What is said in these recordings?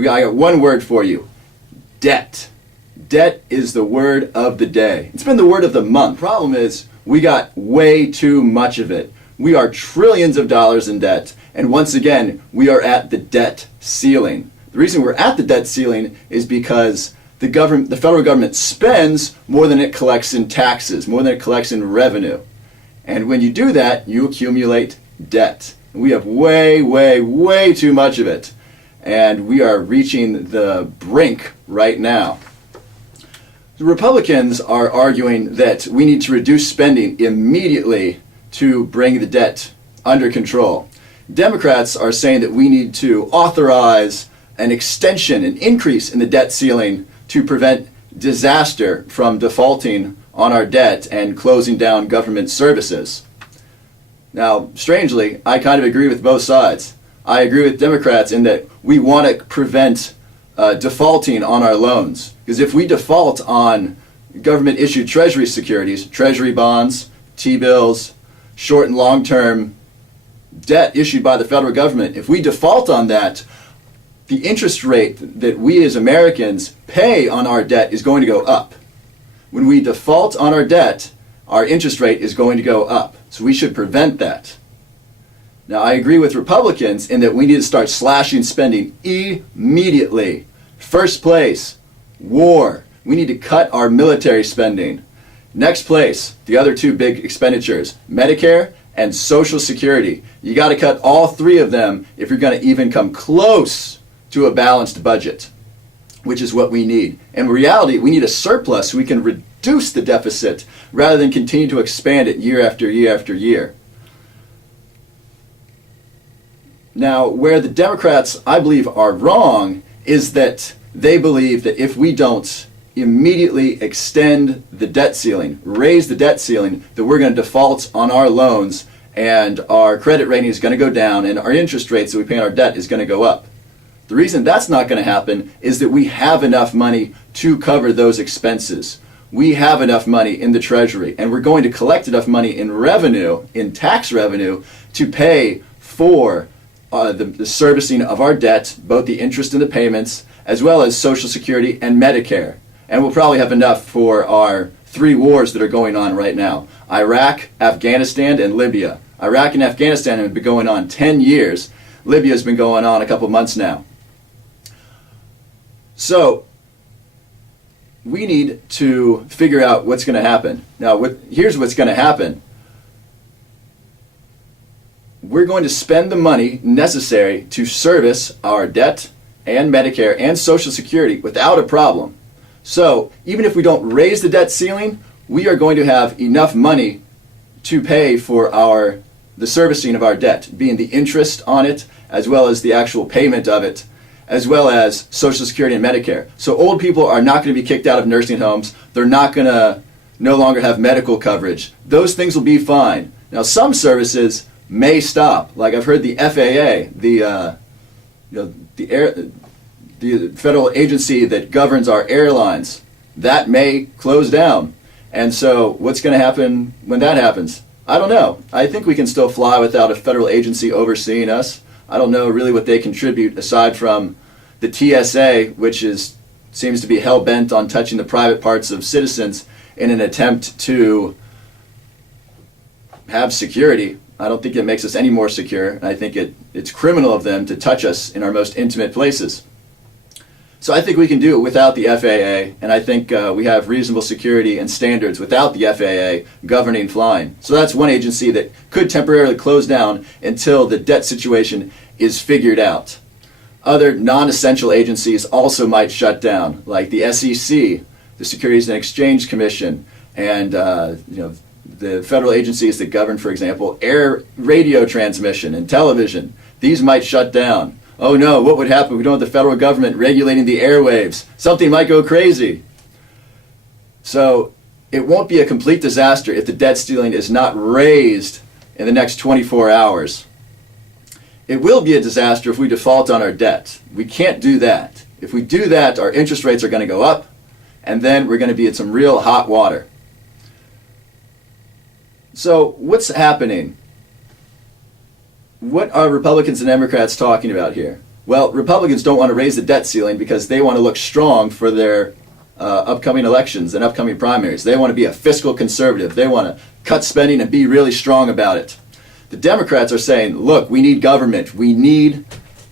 I got one word for you: debt. Debt is the word of the day. It's been the word of the month. Problem is, we got way too much of it. We are trillions of dollars in debt, and once again, we are at the debt ceiling. The reason we're at the debt ceiling is because the federal government spends more than it collects in taxes, more than it collects in revenue. And when you do that, you accumulate debt. We have way, way, way too much of it. And we are reaching the brink right now. The Republicans are arguing that we need to reduce spending immediately to bring the debt under control. Democrats are saying that we need to authorize an extension, an increase in the debt ceiling to prevent disaster from defaulting on our debt and closing down government services. Now, strangely, I kind of agree with both sides. I agree with Democrats in that we want to prevent defaulting on our loans. Because if we default on government-issued Treasury securities, Treasury bonds, T-bills, short and long-term debt issued by the federal government, if we default on that, the interest rate that we as Americans pay on our debt is going to go up. When we default on our debt, our interest rate is going to go up. So we should prevent that. Now, I agree with Republicans in that we need to start slashing spending immediately. First place, war. We need to cut our military spending. Next place, the other two big expenditures, Medicare and Social Security. You got to cut all three of them if you're going to even come close to a balanced budget, which is what we need. In reality, we need a surplus so we can reduce the deficit rather than continue to expand it year after year after year. Now, where the Democrats, I believe, are wrong is that they believe that if we don't immediately extend the debt ceiling, raise the debt ceiling, that we're going to default on our loans and our credit rating is going to go down and our interest rates that we pay on our debt is going to go up. The reason that's not going to happen is that we have enough money to cover those expenses. We have enough money in the Treasury, and we're going to collect enough money in revenue, in tax revenue, to pay for the servicing of our debt, both the interest and the payments, as well as Social Security and Medicare. And we'll probably have enough for our three wars that are going on right now: Iraq, Afghanistan, and Libya. Iraq and Afghanistan have been going on 10 years. Libya has been going on a couple months now. So we need to figure out what's going to happen. Now, here's what's going to happen. We're going to spend the money necessary to service our debt and Medicare and Social Security without a problem. So even if we don't raise the debt ceiling, we are going to have enough money to pay for the servicing of our debt, being the interest on it, as well as the actual payment of it, as well as Social Security and Medicare. So old people are not going to be kicked out of nursing homes. They're not going to no longer have medical coverage. Those things will be fine. Now, some services may stop. Like I've heard the FAA, the federal agency that governs our airlines, that may close down. And so what's going to happen when that happens? I don't know. I think we can still fly without a federal agency overseeing us. I don't know really what they contribute aside from the TSA, which seems to be hell-bent on touching the private parts of citizens in an attempt to have security. I don't think it makes us any more secure, and I think it's criminal of them to touch us in our most intimate places. So I think we can do it without the FAA, and I think we have reasonable security and standards without the FAA governing flying. So that's one agency that could temporarily close down until the debt situation is figured out. Other non-essential agencies also might shut down, like the SEC, the Securities and Exchange Commission, and the federal agencies that govern, for example, air radio transmission and television. These might shut down. Oh no, what would happen if we don't have the federal government regulating the airwaves? Something might go crazy. So it won't be a complete disaster if the debt ceiling is not raised in the next 24 hours. It will be a disaster if we default on our debt. We can't do that. If we do that, our interest rates are going to go up, and then we're going to be in some real hot water. So what's happening? What are Republicans and Democrats talking about here? Well, Republicans don't want to raise the debt ceiling because they want to look strong for their upcoming elections and upcoming primaries. They want to be a fiscal conservative. They want to cut spending and be really strong about it. The Democrats are saying, look, we need government. We need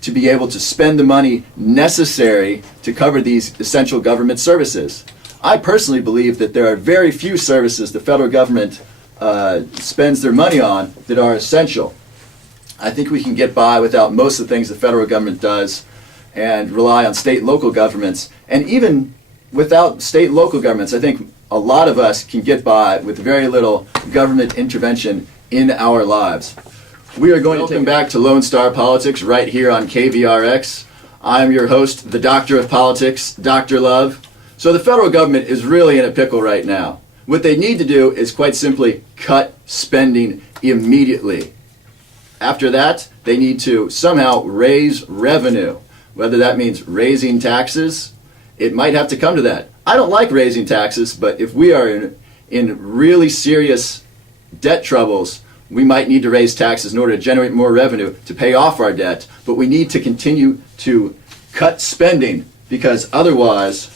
to be able to spend the money necessary to cover these essential government services. I personally believe that there are very few services the federal government spends their money on that are essential. I think we can get by without most of the things the federal government does and rely on state and local governments. And even without state and local governments, I think a lot of us can get by with very little government intervention in our lives. We are going to take back to Lone Star Politics right here on KVRX. I'm your host, the Doctor of Politics, Dr. Love. So the federal government is really in a pickle right now. What they need to do is quite simply cut spending immediately. After that, they need to somehow raise revenue. Whether that means raising taxes, it might have to come to that. I don't like raising taxes, but if we are in really serious debt troubles, we might need to raise taxes in order to generate more revenue to pay off our debt. But we need to continue to cut spending because otherwise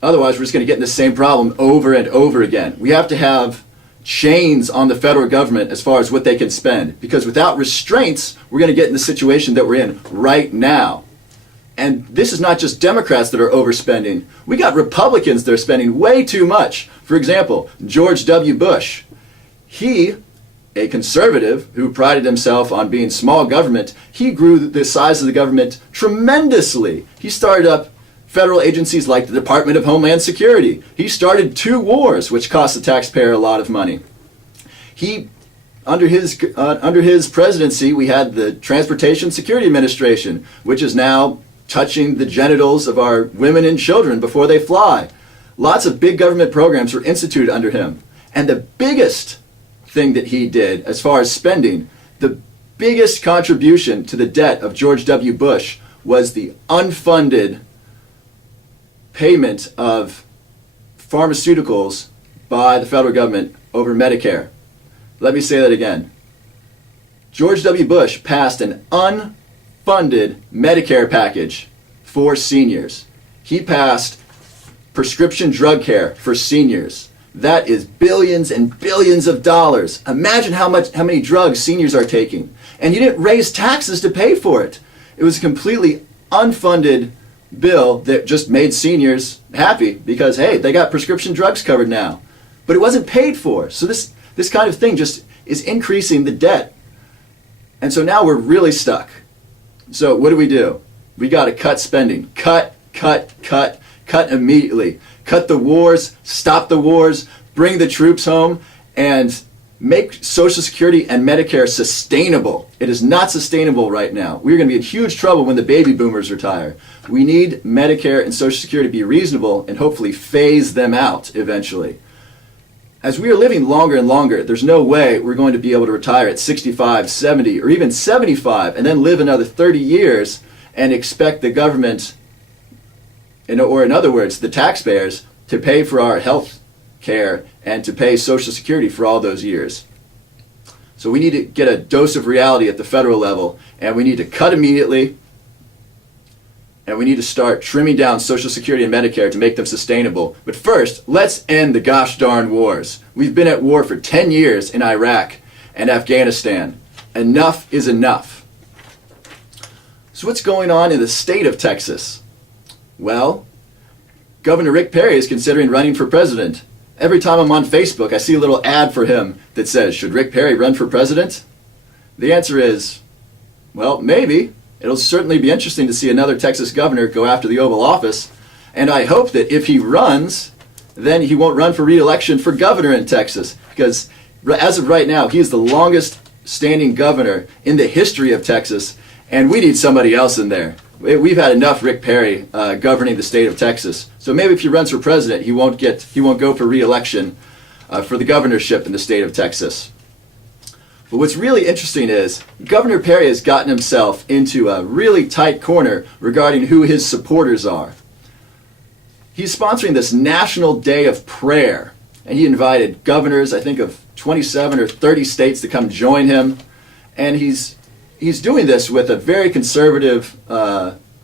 we're just going to get in the same problem over and over again. We have to have chains on the federal government as far as what they can spend, because without restraints, we're going to get in the situation that we're in right now. And this is not just Democrats that are overspending. We got Republicans that are spending way too much. For example, George W. Bush. He, a conservative who prided himself on being small government, he grew the size of the government tremendously. He started up federal agencies like the Department of Homeland Security. He started 2 wars, which cost the taxpayer a lot of money. Under his presidency, we had the Transportation Security Administration, which is now touching the genitals of our women and children before they fly. Lots of big government programs were instituted under him. And the biggest thing that he did as far as spending, the biggest contribution to the debt of George W. Bush was the unfunded payment of pharmaceuticals by the federal government over Medicare. Let me say that again. George W. Bush passed an unfunded Medicare package for seniors. He passed prescription drug care for seniors. That is billions and billions of dollars. Imagine how many drugs seniors are taking. And you didn't raise taxes to pay for it. It was a completely unfunded bill that just made seniors happy because, hey, they got prescription drugs covered now. But it wasn't paid for. So this kind of thing just is increasing the debt. And so now we're really stuck. So what do? We got to cut spending. Cut immediately. Cut the wars, stop the wars, bring the troops home, and make Social Security and Medicare sustainable. It is not sustainable right now. We're going to be in huge trouble when the baby boomers retire. We need Medicare and Social Security to be reasonable and hopefully phase them out eventually. As we are living longer and longer, there's no way we're going to be able to retire at 65, 70, or even 75 and then live another 30 years and expect the government, or in other words, the taxpayers, to pay for our health care and to pay Social Security for all those years. So we need to get a dose of reality at the federal level, and we need to cut immediately, and we need to start trimming down Social Security and Medicare to make them sustainable. But first, let's end the gosh darn wars. We've been at war for 10 years in Iraq and Afghanistan. Enough is enough. So what's going on in the state of Texas? Well, Governor Rick Perry is considering running for president. Every time I'm on Facebook, I see a little ad for him that says, should Rick Perry run for president? The answer is, well, maybe. It'll certainly be interesting to see another Texas governor go after the Oval Office. And I hope that if he runs, then he won't run for re-election for governor in Texas. Because as of right now, he is the longest standing governor in the history of Texas. And we need somebody else in there. We've had enough Rick Perry governing the state of Texas. So maybe if he runs for president, he won't go for re-election for the governorship in the state of Texas. But what's really interesting is Governor Perry has gotten himself into a really tight corner regarding who his supporters are. He's sponsoring this National Day of Prayer, and he invited governors, I think of 27 or 30 states to come join him, and he's he's doing this with a very conservative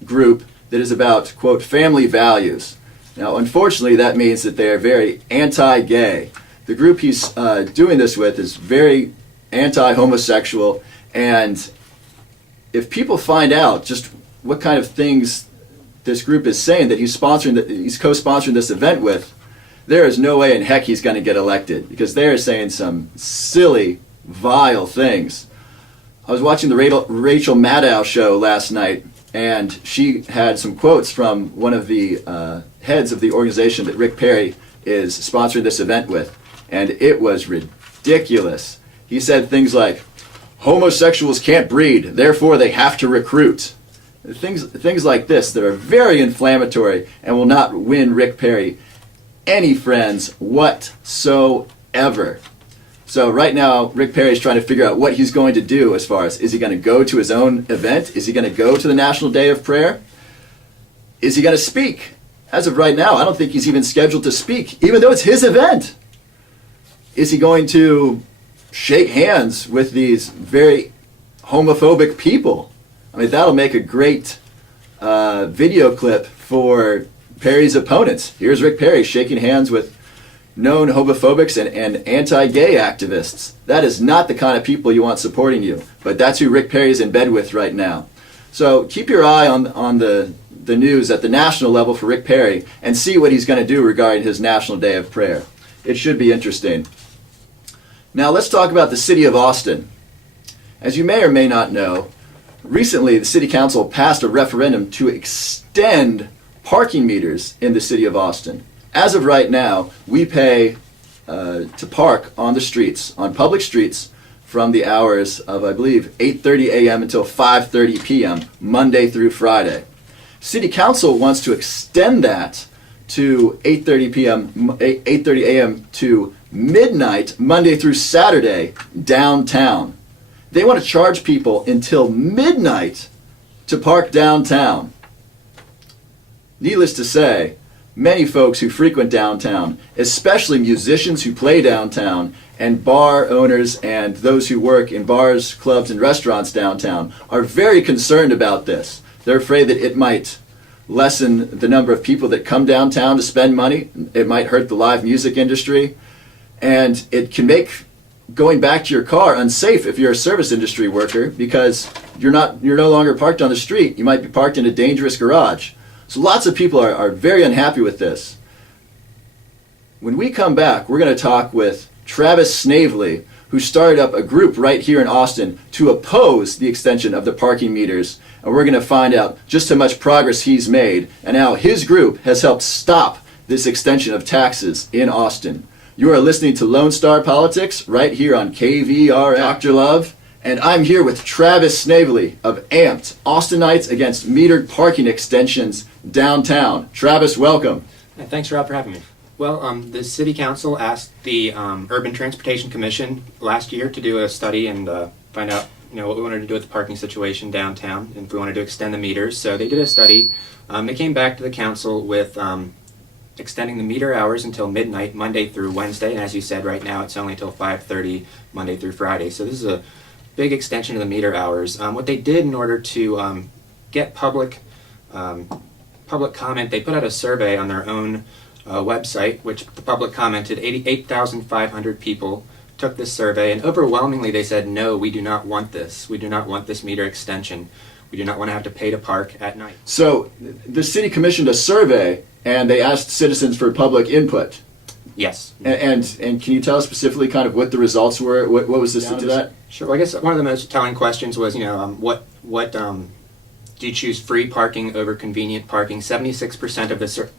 group that is about, quote, family values. Now, unfortunately, that means that they are very anti-gay. The group he's doing this with is very anti-homosexual, and if people find out just what kind of things this group is saying that he's co-sponsoring this event with, there is no way in heck he's going to get elected, because they're saying some silly, vile things. I was watching the Rachel Maddow show last night, and she had some quotes from one of the heads of the organization that Rick Perry is sponsoring this event with, and it was ridiculous. He said things like, homosexuals can't breed, therefore they have to recruit. Things like this that are very inflammatory and will not win Rick Perry any friends whatsoever. So right now, Rick Perry is trying to figure out what he's going to do as far as, is he going to go to his own event? Is he going to go to the National Day of Prayer? Is he going to speak? As of right now, I don't think he's even scheduled to speak, even though it's his event. Is he going to shake hands with these very homophobic people? I mean, that'll make a great video clip for Perry's opponents. Here's Rick Perry shaking hands with known homophobics and anti-gay activists. That is not the kind of people you want supporting you, but that's who Rick Perry is in bed with right now. So keep your eye on the news at the national level for Rick Perry and see what he's going to do regarding his National Day of Prayer. It should be interesting. Now let's talk about the city of Austin. As you may or may not know, recently the city council passed a referendum to extend parking meters in the city of Austin. As of right now, we pay to park on the streets, on public streets, from the hours of, I believe, 8:30 a.m. until 5:30 p.m., Monday through Friday. City Council wants to extend that to 8:30 a.m. to midnight, Monday through Saturday, downtown. They want to charge people until midnight to park downtown. Needless to say, many folks who frequent downtown, especially musicians who play downtown, and bar owners and those who work in bars, clubs, and restaurants downtown, are very concerned about this. They're afraid that it might lessen the number of people that come downtown to spend money. It might hurt the live music industry. And it can make going back to your car unsafe if you're a service industry worker, because you're no longer parked on the street. You might be parked in a dangerous garage. So lots of people are very unhappy with this. When we come back, we're going to talk with Travis Snavely, who started up a group right here in Austin to oppose the extension of the parking meters. And we're going to find out just how much progress he's made and how his group has helped stop this extension of taxes in Austin. You are listening to Lone Star Politics right here on KVRX. Dr. Love, and I'm here with Travis Snavely of Amped, Austinites Against Metered Parking Extensions downtown. Travis, welcome. Thanks, Rob, for having me. Well, the City Council asked the Urban Transportation Commission last year to do a study and find out what we wanted to do with the parking situation downtown and if we wanted to extend the meters. So they did a study. They came back to the council with extending the meter hours until midnight, Monday through Wednesday. And as you said, right now it's only until 5:30, Monday through Friday. So this is a big extension of the meter hours. What they did in order to get public comment, they put out a survey on their own website, which the public commented. 88,500 people took this survey, and overwhelmingly they said, no, we do not want this. We do not want this meter extension. We do not want to have to pay to park at night. So the city commissioned a survey, and they asked citizens for public input. Yes. And can you tell us specifically kind of what the results were? What was the to that? Sure. Well, I guess one of the most telling questions was, what do you choose free parking over convenient parking? 76%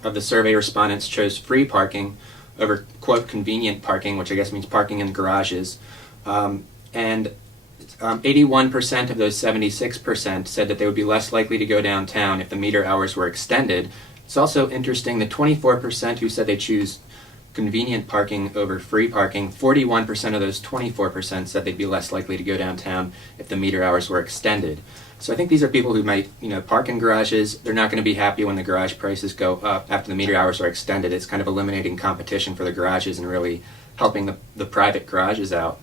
of the survey respondents chose free parking over, quote, convenient parking, which I guess means parking in garages. And 81% of those 76% said that they would be less likely to go downtown if the meter hours were extended. It's also interesting that 24% who said they choose convenient parking over free parking, 41% of those 24% said they'd be less likely to go downtown if the meter hours were extended. So I think these are people who might, park in garages. They're not going to be happy when the garage prices go up after the meter hours are extended. It's kind of eliminating competition for the garages and really helping the private garages out.